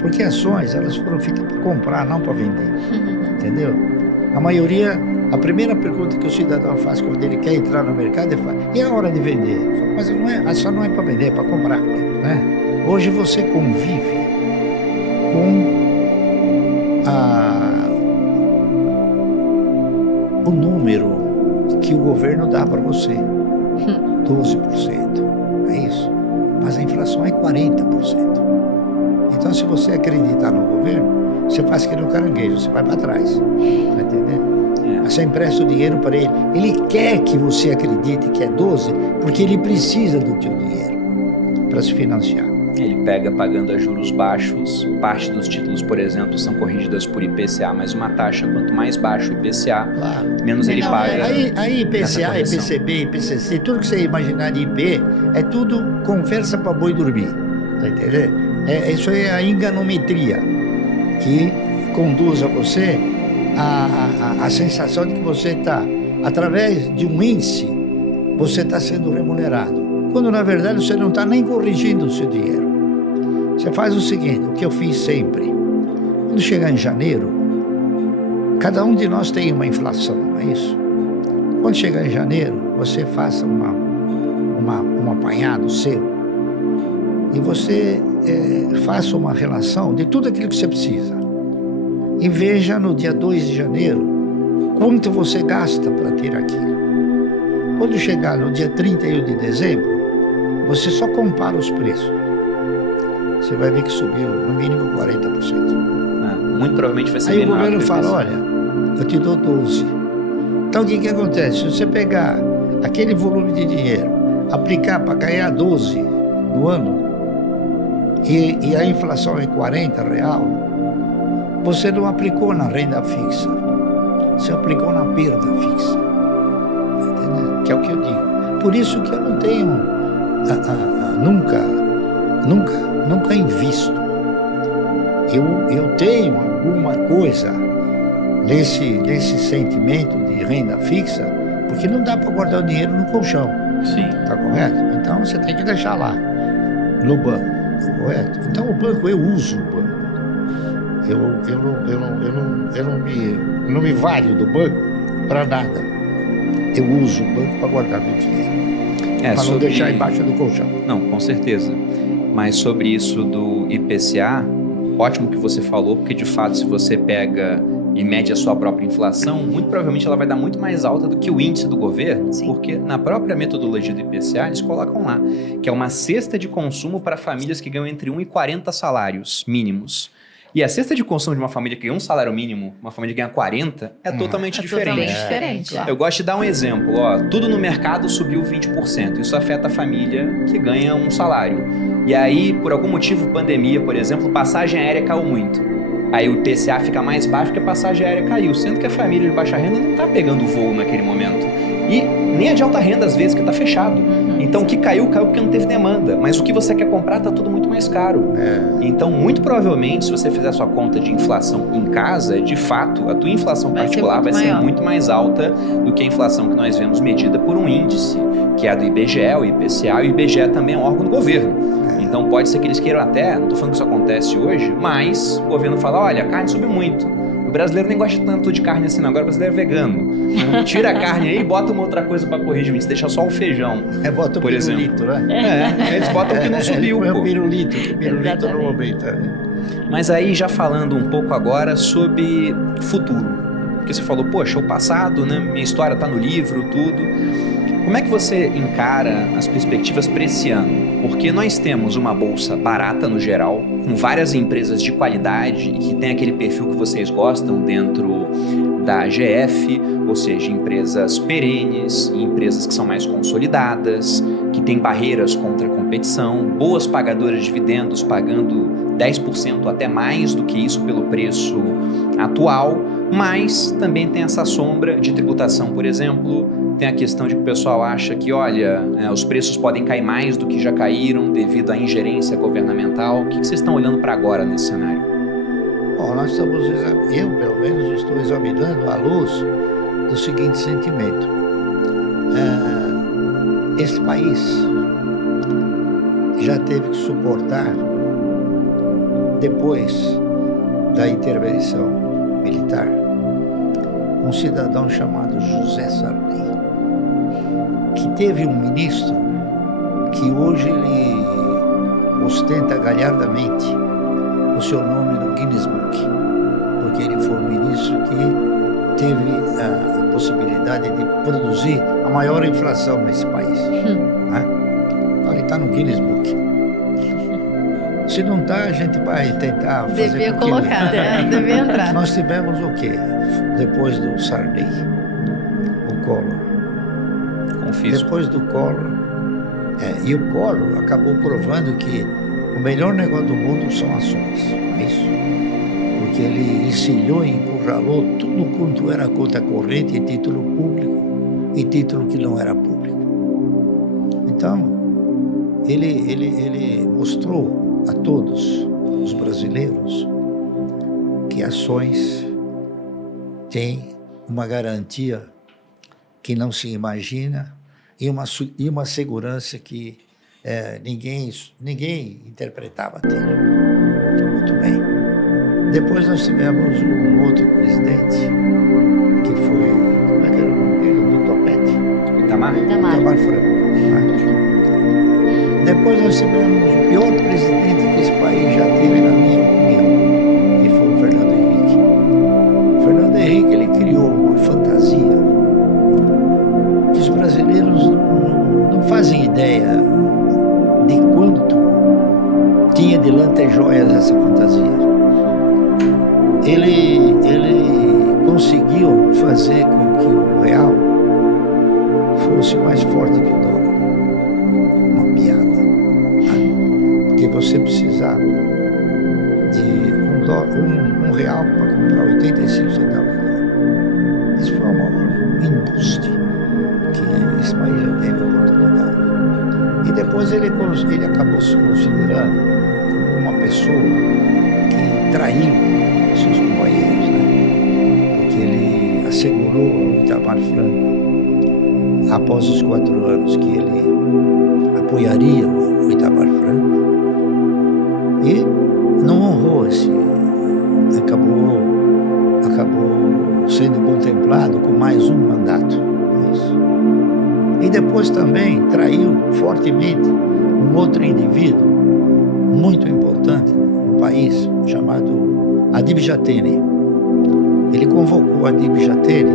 Porque ações, elas foram feitas para comprar, não para vender. Entendeu? A maioria, a primeira pergunta que o cidadão faz quando ele quer entrar no mercado, ele fala, e a hora de vender? Ele fala, mas não é, a ação não é para vender, é para comprar. Né? Hoje você convive com o número que o governo dá para você, 12%, é isso. Mas a inflação é 40%. Então, se você acreditar no governo, você faz que nem o caranguejo, você vai para trás. Tá entendendo? Você empresta o dinheiro para ele. Ele quer que você acredite que é 12, porque ele precisa do teu dinheiro para se financiar. Ele pega pagando a juros baixos, parte dos títulos, por exemplo, são corrigidas por IPCA, mais uma taxa, quanto mais baixo o IPCA, menos ele paga. Aí IPCA, IPCB, IPCC, tudo que você imaginar de IP, é tudo conversa para boi dormir, tá entendendo? Isso é a enganometria que conduz a você a sensação de que você está, através de um índice, você está sendo remunerado, quando na verdade você não está nem corrigindo o seu dinheiro. Você faz o seguinte, o que eu fiz sempre, quando chegar em janeiro, cada um de nós tem uma inflação, não é isso? Quando chegar em janeiro, você faça um apanhado seu e você faça uma relação de tudo aquilo que você precisa. E veja no dia 2 de janeiro quanto você gasta para ter aquilo. Quando chegar no dia 31 de dezembro, você só compara os preços. Você vai ver que subiu no mínimo 40%. Muito provavelmente vai ser Aí bem o maior. governo fala, olha, eu te dou 12. Então o que acontece? Se você pegar aquele volume de dinheiro, aplicar para ganhar 12 no ano, e a inflação é 40 real, você não aplicou na renda fixa, você aplicou na perda fixa. Entendeu? Que é o que eu digo. Por isso que eu não tenho, nunca invisto. Eu tenho alguma coisa nesse sentimento de renda fixa, porque não dá para guardar o dinheiro no colchão. Sim. Tá correto? Então você tem que deixar lá, no banco, tá correto? Então o banco, eu uso o banco. Eu não me valho do banco para nada. Eu uso o banco para guardar meu dinheiro. Para não deixar embaixo do colchão. Não, com certeza. Mas sobre isso do IPCA, ótimo que você falou, porque de fato se você pega e mede a sua própria inflação, muito provavelmente ela vai dar muito mais alta do que o índice do governo, Sim. porque na própria metodologia do IPCA eles colocam lá, que é uma cesta de consumo para famílias que ganham entre 1 e 40 salários mínimos. E a cesta de consumo de uma família que ganha um salário mínimo, uma família que ganha 40, é totalmente diferente. Totalmente diferente. Eu gosto de dar um exemplo, tudo no mercado subiu 20%, isso afeta a família que ganha um salário. E aí, por algum motivo, pandemia, por exemplo, passagem aérea caiu muito. Aí o IPCA fica mais baixo porque a passagem aérea caiu, sendo que a família de baixa renda não está pegando voo naquele momento. E nem a de alta renda, às vezes, que está fechado. Então, o que caiu porque não teve demanda. Mas o que você quer comprar está tudo muito mais caro. Então, muito provavelmente, se você fizer a sua conta de inflação em casa, de fato, a tua inflação particular vai ser muito mais alta do que a inflação que nós vemos medida por um índice, que é a do IBGE, o IPCA, e o IBGE também é um órgão do governo. Então, pode ser que eles queiram até, não estou falando que isso acontece hoje, mas o governo fala, olha, a carne subiu muito. O brasileiro nem gosta tanto de carne assim, não. Agora o brasileiro é vegano. Tira a carne aí e bota uma outra coisa para corrigir isso. Deixa só o feijão, bota o por exemplo. Pirulito, né? Eles botam o que não subiu, É pô. o pirulito não aumenta. Mas aí, já falando um pouco agora sobre futuro. Porque você falou, poxa, o passado, né? Minha história tá no livro, tudo. Como é que você encara as perspectivas para esse ano? Porque nós temos uma bolsa barata no geral, com várias empresas de qualidade e que tem aquele perfil que vocês gostam dentro da AGF, ou seja, empresas perenes, empresas que são mais consolidadas, que têm barreiras contra a competição, boas pagadoras de dividendos, pagando 10% até mais do que isso pelo preço atual, mas também tem essa sombra de tributação, por exemplo. Tem a questão de que o pessoal acha que, olha, os preços podem cair mais do que já caíram devido à ingerência governamental. O que vocês estão olhando para agora nesse cenário? Bom, eu pelo menos estou examinando à luz do seguinte sentimento. Esse país já teve que suportar depois da intervenção militar, um cidadão chamado José Sarney, que teve um ministro que hoje ele ostenta galhardamente o seu nome no Guinness Book, porque ele foi um ministro que teve a possibilidade de produzir a maior inflação nesse país. Né? Então ele está no Guinness Book. Se não está, a gente vai tentar fazer. Devia colocar, devia entrar. Nós tivemos o quê? Depois do Sarney, o Collor. Confisco. Depois do Collor, e o Collor acabou provando que o melhor negócio do mundo são ações, não é isso? Porque ele encilhou e encurralou tudo quanto era conta corrente e título público e título que não era público. Então, ele mostrou a todos os brasileiros que ações têm uma garantia que não se imagina e uma segurança que ninguém interpretava ter. Muito bem. Depois nós tivemos um outro presidente, que foi, como é que era o nome dele? Do topete? Itamar? Itamar Franco. Né? Depois nós tivemos o pior presidente que esse país já teve, na minha opinião, que foi o Fernando Henrique. O Fernando Henrique, ele criou uma fantasia que os brasileiros não fazem ideia de quanto tinha de lantejoias essa fantasia. Ele conseguiu fazer com que o real fosse mais forte que o dólar. Uma piada. Porque você precisava de um real para comprar 85 centavos de dólar. Isso foi o maior embuste que esse país já teve oportunidade. E depois ele acabou se considerando como uma pessoa que traiu seus companheiros, né? Porque ele assegurou ao Itamar Franco, após os 4 anos, que ele apoiaria o Itamar Franco, e não honrou acabou sendo contemplado com mais um mandato. Isso. E depois também traiu fortemente um outro indivíduo muito importante no país, chamado Adib Jatene. Ele convocou Adib Jatene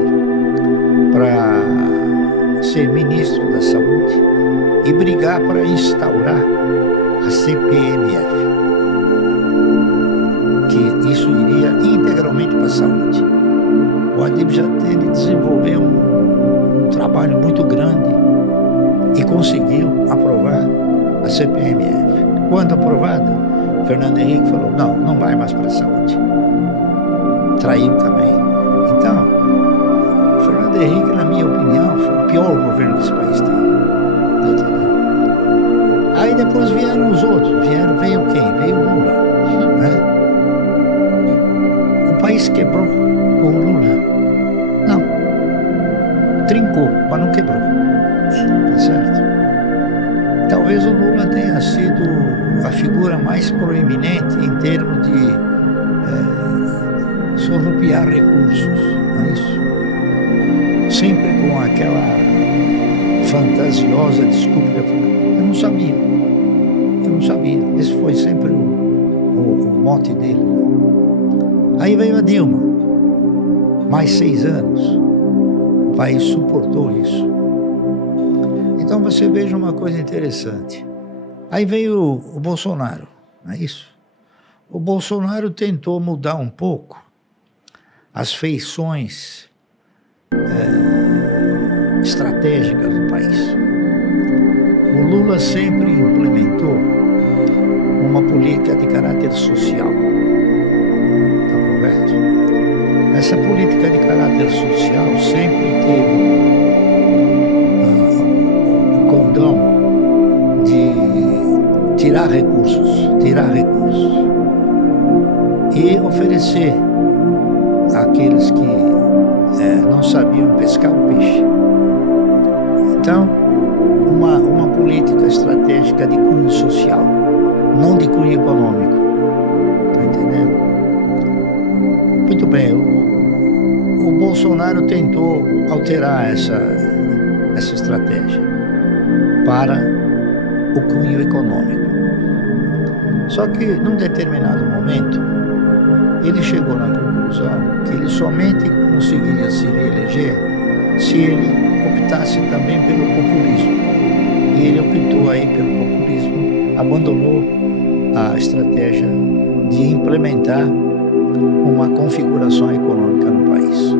para ser ministro da Saúde e brigar para instaurar a CPMF, que isso iria integralmente para a saúde. O Adib Jatene desenvolveu um trabalho muito grande e conseguiu aprovar a CPMF. Quando aprovada, Fernando Henrique falou, não vai mais para a saúde. Traiu também. Então, Fernando Henrique, na minha opinião, foi o pior governo que esse país teve. Aí depois vieram os outros. Veio quem? Veio o Lula. Né? O país quebrou com o Lula? Não. Trincou, mas não quebrou. Tá certo? Talvez o Lula tenha sido a figura mais proeminente em termos de surrupiar recursos, não é isso? Sempre com aquela fantasiosa desculpa. Eu não sabia. Esse foi sempre o mote dele. Aí veio a Dilma, mais 6 anos. O país suportou isso. Então você veja uma coisa interessante. Aí veio o Bolsonaro, não é isso? O Bolsonaro tentou mudar um pouco as feições estratégicas do país. O Lula sempre implementou uma política de caráter social. Está correto? Essa política de caráter social sempre teve o condão de tirar recursos e oferecer àqueles que não sabiam pescar o peixe. Então, uma política estratégica de cunho social, não de cunho econômico. bem, o Bolsonaro tentou alterar essa estratégia para o cunho econômico. Só que, num determinado momento, ele chegou na conclusão que ele somente conseguiria se reeleger se ele optasse também pelo populismo. E ele optou aí pelo populismo, abandonou a estratégia de implementar uma configuração econômica no país.